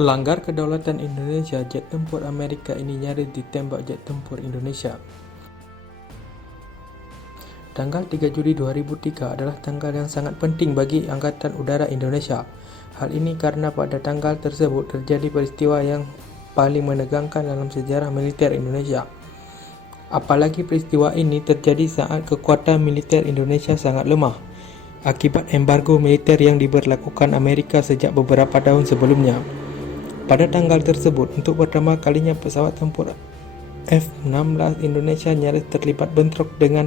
Langgar kedaulatan Indonesia, jet tempur Amerika ini nyaris ditembak jet tempur Indonesia. Tanggal 3 Juli 2003 adalah tanggal yang sangat penting bagi Angkatan Udara Indonesia. Hal ini karena pada tanggal tersebut terjadi peristiwa yang paling menegangkan dalam sejarah militer Indonesia. Apalagi peristiwa ini terjadi saat kekuatan militer Indonesia sangat lemah akibat embargo militer yang diberlakukan Amerika sejak beberapa tahun sebelumnya. Pada tanggal tersebut, untuk pertama kalinya pesawat tempur F-16 Indonesia nyaris terlibat bentrok dengan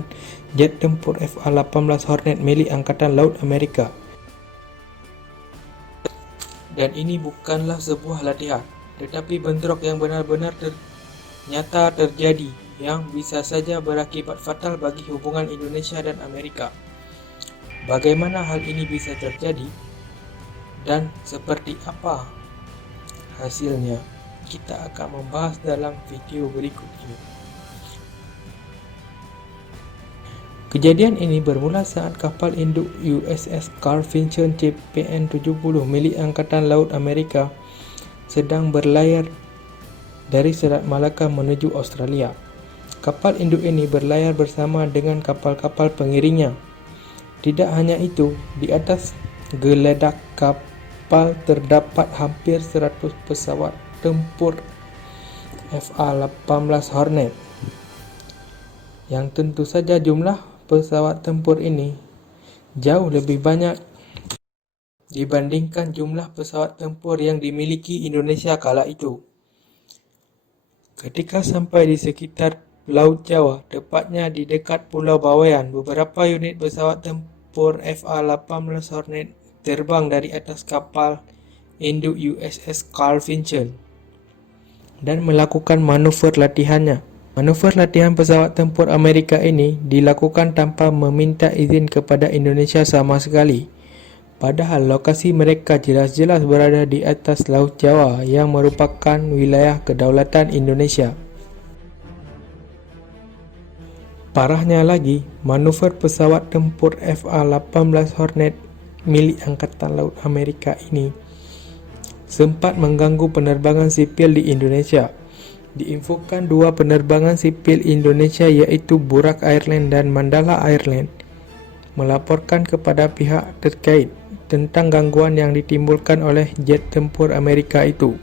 jet tempur FA-18 Hornet milik Angkatan Laut Amerika. Dan ini bukanlah sebuah latihan, tetapi bentrok yang benar-benar nyata terjadi, yang bisa saja berakibat fatal bagi hubungan Indonesia dan Amerika. Bagaimana hal ini bisa terjadi dan seperti apa hasilnya, kita akan membahas dalam video berikut ini. Kejadian ini bermula saat kapal induk USS Carl Vinson CPN-70 milik Angkatan Laut Amerika sedang berlayar dari Selat Malaka menuju Australia. Kapal induk ini berlayar bersama dengan kapal-kapal pengiringnya. Tidak hanya itu, di atas geledak kapal terdapat hampir 100 pesawat tempur FA-18 Hornet, yang tentu saja jumlah pesawat tempur ini jauh lebih banyak dibandingkan jumlah pesawat tempur yang dimiliki Indonesia kala itu. Ketika sampai di sekitar Laut Jawa, tepatnya di dekat Pulau Bawean, beberapa unit pesawat tempur FA-18 Hornet terbang dari atas kapal induk USS Carl Vinson dan melakukan manuver latihannya. Manuver latihan pesawat tempur Amerika ini dilakukan tanpa meminta izin kepada Indonesia sama sekali. Padahal lokasi mereka jelas-jelas berada di atas Laut Jawa yang merupakan wilayah kedaulatan Indonesia. Parahnya lagi, manuver pesawat tempur FA-18 Hornet milik Angkatan Laut Amerika ini sempat mengganggu penerbangan sipil di Indonesia. Diinfokan dua penerbangan sipil Indonesia yaitu Burak Airlines dan Mandala Airlines melaporkan kepada pihak terkait tentang gangguan yang ditimbulkan oleh jet tempur Amerika itu.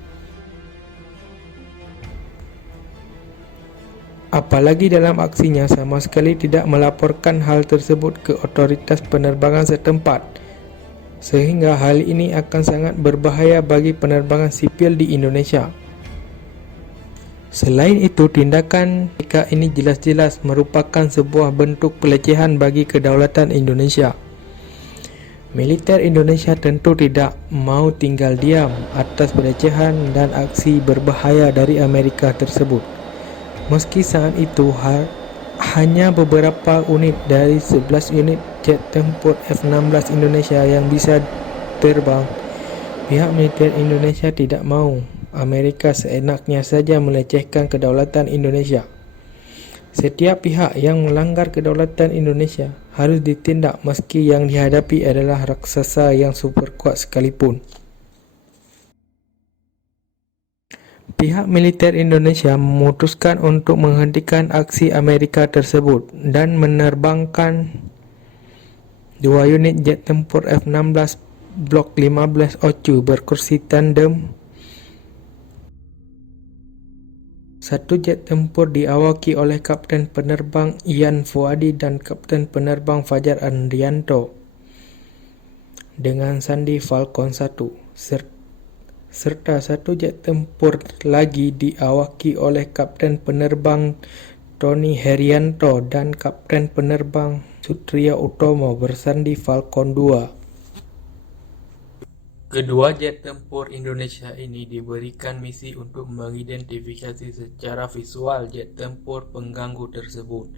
Apalagi dalam aksinya sama sekali tidak melaporkan hal tersebut ke otoritas penerbangan setempat, sehingga hal ini akan sangat berbahaya bagi penerbangan sipil di Indonesia. Selain itu, tindakan mereka ini jelas-jelas merupakan sebuah bentuk pelecehan bagi kedaulatan Indonesia. Militer Indonesia tentu tidak mau tinggal diam atas pelecehan dan aksi berbahaya dari Amerika tersebut. Meski saat itu hanya beberapa unit dari 11 unit jet tempur F-16 Indonesia yang bisa terbang, pihak militer Indonesia tidak mau Amerika seenaknya saja melecehkan kedaulatan Indonesia. Setiap pihak yang melanggar kedaulatan Indonesia harus ditindak meski yang dihadapi adalah raksasa yang super kuat sekalipun. Pihak militer Indonesia memutuskan untuk menghentikan aksi Amerika tersebut dan menerbangkan dua unit jet tempur F-16 Block 15 Ocu berkursi tandem. Satu jet tempur diawaki oleh Kapten Penerbang Ian Fuadi dan Kapten Penerbang Fajar Andrianto dengan sandi Falcon 1, serta satu jet tempur lagi diawaki oleh Kapten Penerbang Tony Herianto dan Kapten Penerbang Sutria Utomo bersandi Falcon 2. Kedua jet tempur Indonesia ini diberikan misi untuk mengidentifikasi secara visual jet tempur pengganggu tersebut.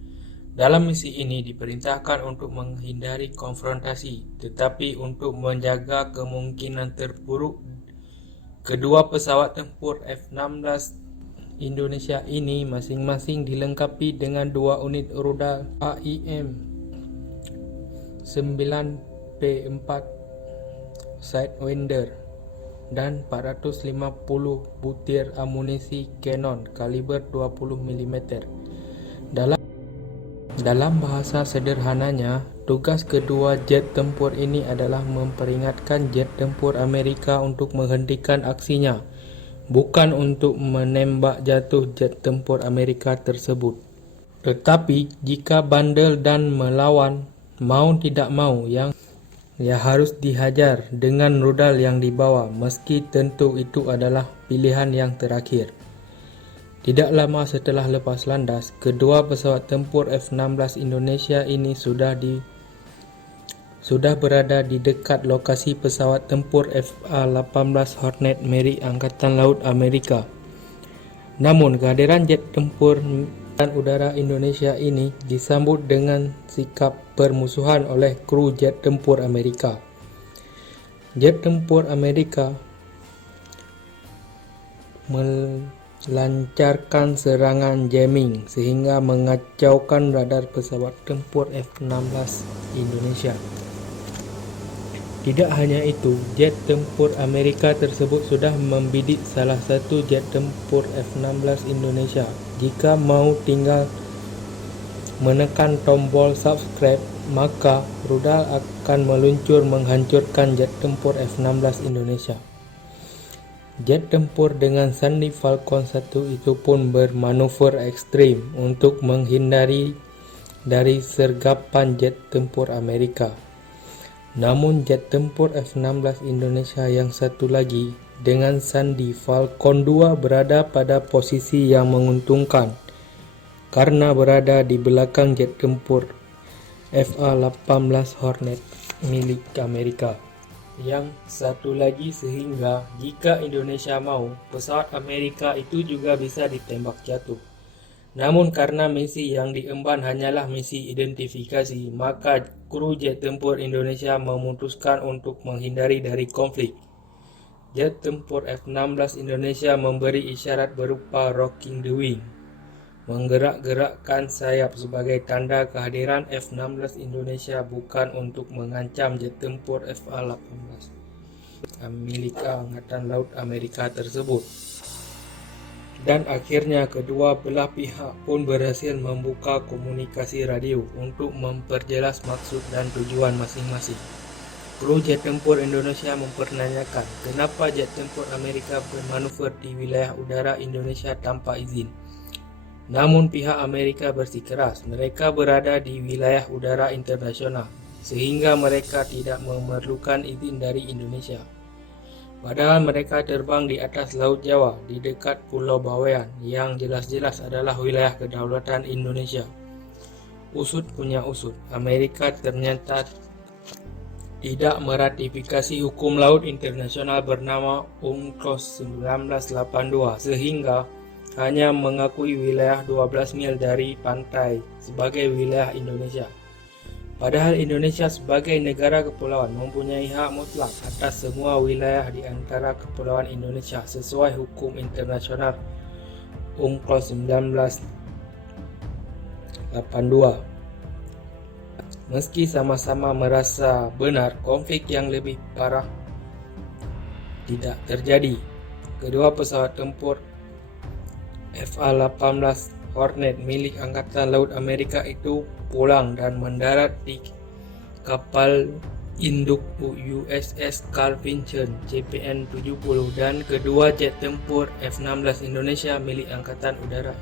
Dalam misi ini diperintahkan untuk menghindari konfrontasi, tetapi untuk menjaga kemungkinan terburuk, kedua pesawat tempur F-16 Indonesia ini masing-masing dilengkapi dengan dua unit rudal AIM 9P4 Sidewinder dan 450 butir amunisi Cannon kaliber 20 mm. Dalam bahasa sederhananya, tugas kedua jet tempur ini adalah memperingatkan jet tempur Amerika untuk menghentikan aksinya, bukan untuk menembak jatuh jet tempur Amerika tersebut. Tetapi jika bandel dan melawan, mau tidak mau yang harus dihajar dengan rudal yang dibawa, meski tentu itu adalah pilihan yang terakhir. Tidak lama setelah lepas landas, kedua pesawat tempur F-16 Indonesia ini sudah berada di dekat lokasi pesawat tempur FA-18 Hornet milik Angkatan Laut Amerika. Namun, kehadiran jet tempur dan udara Indonesia ini disambut dengan sikap permusuhan oleh kru jet tempur Amerika. Jet tempur Amerika melancarkan serangan jamming sehingga mengacaukan radar pesawat tempur F-16 Indonesia. Tidak hanya itu, jet tempur Amerika tersebut sudah membidik salah satu jet tempur F-16 Indonesia. Jika mau tinggal menekan tombol subscribe, maka rudal akan meluncur menghancurkan jet tempur F-16 Indonesia. Jet tempur dengan sandi Falcon 1 itu pun bermanuver ekstrim untuk menghindari dari sergapan jet tempur Amerika. Namun jet tempur F-16 Indonesia yang satu lagi dengan sandi Falcon 2 berada pada posisi yang menguntungkan karena berada di belakang jet tempur FA-18 Hornet milik Amerika. Yang satu lagi sehingga jika Indonesia mau, pesawat Amerika itu juga bisa ditembak jatuh. Namun karena misi yang diemban hanyalah misi identifikasi, maka kru jet tempur Indonesia memutuskan untuk menghindari dari konflik. Jet tempur F-16 Indonesia memberi isyarat berupa rocking the wing, menggerak-gerakkan sayap sebagai tanda kehadiran F-16 Indonesia, bukan untuk mengancam jet tempur FA-18 milik Angkatan Laut Amerika tersebut. Dan akhirnya kedua belah pihak pun berhasil membuka komunikasi radio untuk memperjelas maksud dan tujuan masing-masing. Kru jet tempur Indonesia mempertanyakan kenapa jet tempur Amerika bermanuver di wilayah udara Indonesia tanpa izin. Namun pihak Amerika bersikeras mereka berada di wilayah udara internasional, sehingga mereka tidak memerlukan izin dari Indonesia. Padahal mereka terbang di atas Laut Jawa, di dekat Pulau Bawean, yang jelas-jelas adalah wilayah kedaulatan Indonesia. Usut punya usut, Amerika ternyata tidak meratifikasi hukum laut internasional bernama UNCLOS 1982, sehingga hanya mengakui wilayah 12 mil dari pantai sebagai wilayah Indonesia. Padahal Indonesia sebagai negara kepulauan mempunyai hak mutlak atas semua wilayah di antara kepulauan Indonesia sesuai hukum internasional UNCLOS 1982. Meski sama-sama merasa benar, konflik yang lebih parah tidak terjadi. Kedua pesawat tempur FA-18 Hornet milik Angkatan Laut Amerika itu pulang dan mendarat di kapal induk USS Carl Vinson CVN-70 dan kedua jet tempur F-16 Indonesia milik Angkatan Udara.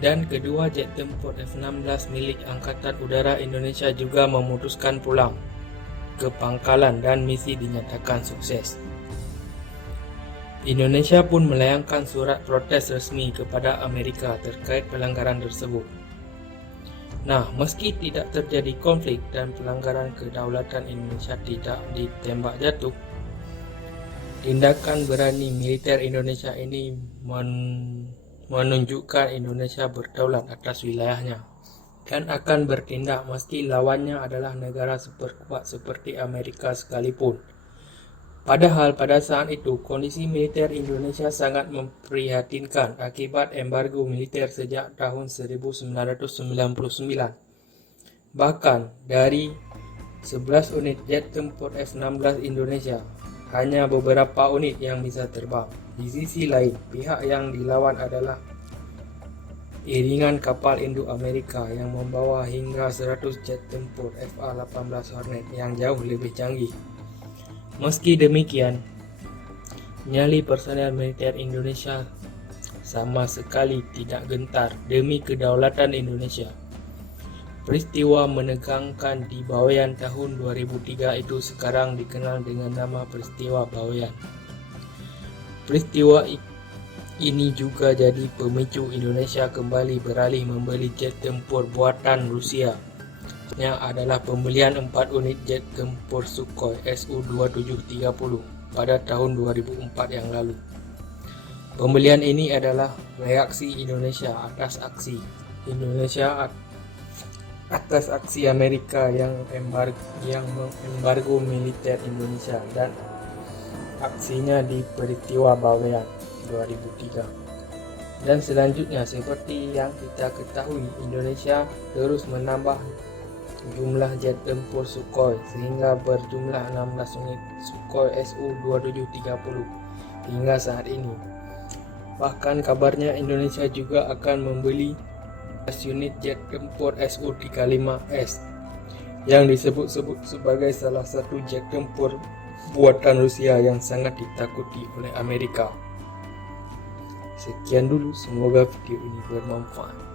Dan kedua jet tempur F-16 milik Angkatan Udara Indonesia juga memutuskan pulang ke pangkalan dan misi dinyatakan sukses. Indonesia pun melayangkan surat protes resmi kepada Amerika terkait pelanggaran tersebut. Nah, meski tidak terjadi konflik dan pelanggaran kedaulatan Indonesia tidak ditembak jatuh, tindakan berani militer Indonesia ini menunjukkan Indonesia berdaulat atas wilayahnya dan akan bertindak meski lawannya adalah negara superkuat seperti Amerika sekalipun. Padahal pada saat itu kondisi militer Indonesia sangat memprihatinkan akibat embargo militer sejak tahun 1999. Bahkan dari 11 unit jet tempur F-16 Indonesia. Hanya beberapa unit yang bisa terbang. Di sisi lain, pihak yang dilawan adalah iringan kapal induk Amerika yang membawa hingga 100 jet tempur FA-18 Hornet yang jauh lebih canggih. Meski demikian, nyali personel militer Indonesia sama sekali tidak gentar demi kedaulatan Indonesia. Peristiwa menegangkan di Bawean tahun 2003 itu sekarang dikenal dengan nama peristiwa Bawean. Peristiwa ini juga jadi pemicu Indonesia kembali beralih membeli jet tempur buatan Rusia. Yang adalah pembelian 4 unit jet tempur Sukhoi Su-2730 pada tahun 2004 yang lalu. Pembelian ini adalah reaksi Indonesia atas aksi Amerika yang mengembargo militer Indonesia dan aksinya di peristiwa Bawean 2003. Dan selanjutnya, seperti yang kita ketahui, Indonesia terus menambah jumlah jet tempur Sukhoi sehingga berjumlah 16 unit Sukhoi Su-2730 hingga saat ini. Bahkan kabarnya Indonesia juga akan membeli unit jet tempur Su-35S yang disebut-sebut sebagai salah satu jet tempur buatan Rusia yang sangat ditakuti oleh Amerika. Sekian dulu, semoga video ini bermanfaat.